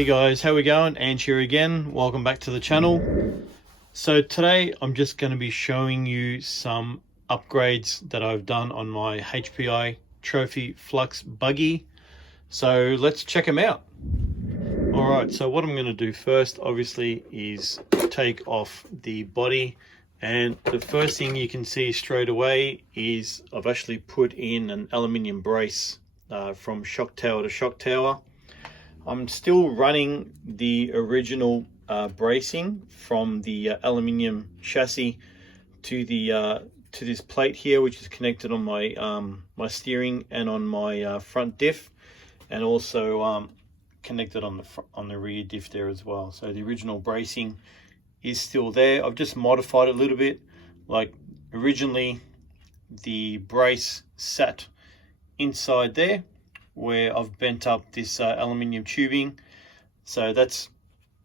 Hey guys, how we going? Ange here again. Welcome back to the channel. So today I'm just going to be showing you some upgrades that I've done on my HPI Trophy Flux buggy. So let's check them out. Alright, so what I'm going to do first obviously is take off the body, and the first thing you can see straight away is I've actually put in an aluminium brace from shock tower to shock tower. I'm still running the original bracing from the aluminium chassis to the to this plate here, which is connected on my my steering and on my front diff, and also connected on the rear diff there as well. So the original bracing is still there. I've just modified it a little bit. Like originally the brace sat inside there, where I've bent up this aluminium tubing, so that's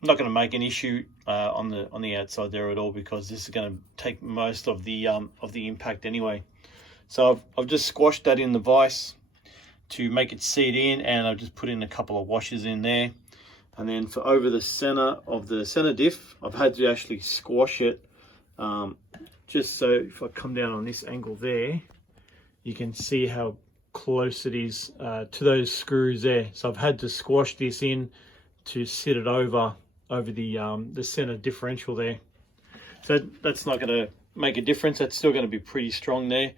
not going to make an issue on the outside there at all, because this is going to take most of the impact anyway. So I've just squashed that in the vise to make it seat in, and I've just put in a couple of washers in there. And then for over the center of the center diff, I've had to actually squash it, just so if I come down on this angle there, you can see how close it is to those screws there. So I've had to squash this in to sit it over the center differential there. So that's not going to make a difference. That's still going to be pretty strong there.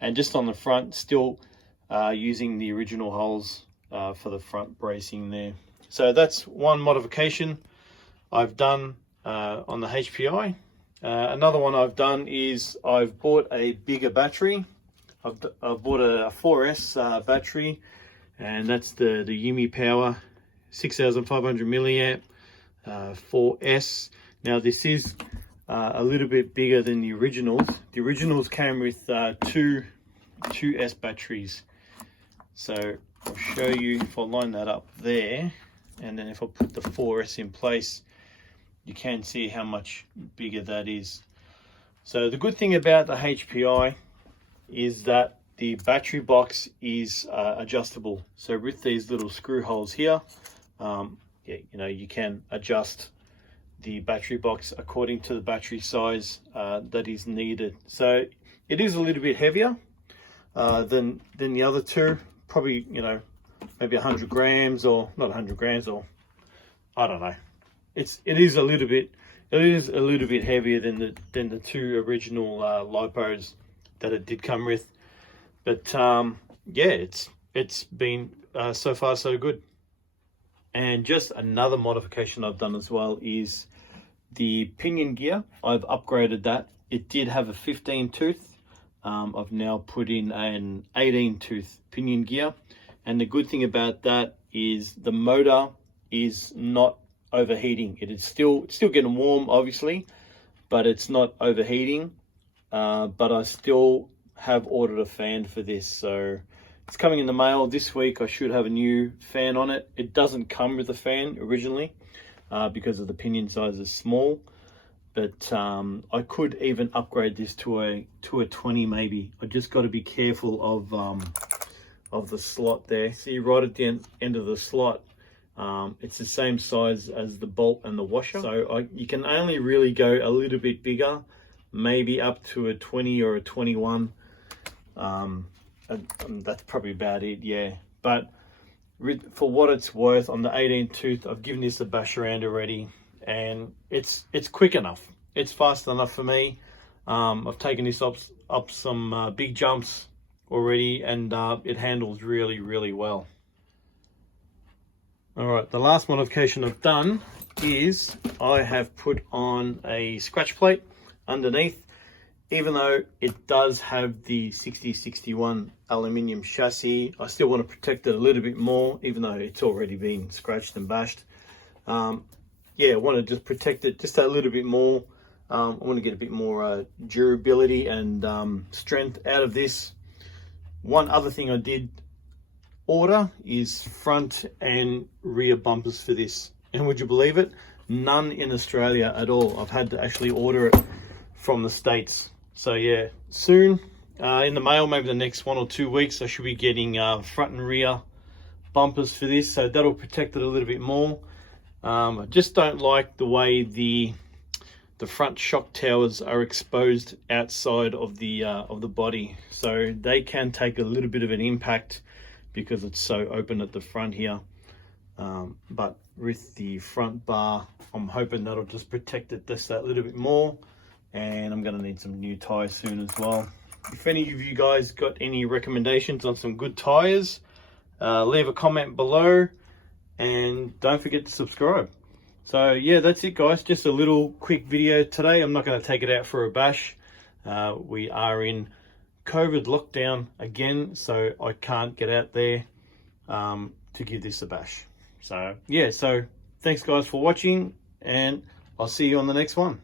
And just on the front, still using the original holes for the front bracing there. So that's one modification I've done on the HPI. Another one I've done is I've bought a bigger battery. I've bought a 4S battery, and that's the Youme Power 6500 milliamp 4S. Now this is a little bit bigger than the originals. The originals came with two S batteries. So I'll show you if I line that up there, and then if I put the 4S in place, you can see how much bigger that is. So the good thing about the HPI is that the battery box is adjustable. So with these little screw holes here, yeah, you know, you can adjust the battery box according to the battery size that is needed. So it is a little bit heavier than the other two. Probably, you know, maybe 100 grams, or not 100 grams, or I don't know. It is a little bit heavier than the two original lipos that it did come with. But yeah, it's been so far so good. And just another modification I've done as well is the pinion gear. I've upgraded that. It did have a 15 tooth. I've now put in an 18 tooth pinion gear, and the good thing about that is the motor is not overheating. It is still getting warm, obviously, but it's not overheating. But I still have ordered a fan for this, so it's coming in the mail this week. I should have a new fan on it. It doesn't come with a fan originally because of the pinion size is small. But I could even upgrade this to a 20 maybe. I just got to be careful of the slot there. See, right at the end of the slot, it's the same size as the bolt and the washer. So you can only really go a little bit bigger, maybe up to a 20 or a 21. That's probably about it, yeah. But for what it's worth, on the 18 tooth, I've given this a bash around already, and it's quick enough. It's fast enough for me. I've taken this up some big jumps already, and it handles really well. All right, the last modification I've done is I have put on a scratch plate underneath. Even though it does have the 6061 aluminium chassis, I still want to protect it a little bit more, even though it's already been scratched and bashed. Yeah, I want to just protect it just a little bit more. I want to get a bit more durability and strength out of this. One other thing I did order is front and rear bumpers for this, and would you believe it, none in Australia at all. I've had to actually order it from the States. So yeah, soon in the mail, maybe the next 1 or 2 weeks, I should be getting front and rear bumpers for this, so that'll protect it a little bit more. I just don't like the way the front shock towers are exposed outside of the body, so they can take a little bit of an impact because it's so open at the front here. But with the front bar, I'm hoping that'll just protect it just that little bit more. And I'm going to need some new tires soon as well. If any of you guys got any recommendations on some good tires, leave a comment below, and don't forget to subscribe. So yeah, that's it guys, just a little quick video today. I'm not going to take it out for a bash. We are in COVID lockdown again, so I can't get out there to give this a bash. So yeah, so thanks guys for watching, and I'll see you on the next one.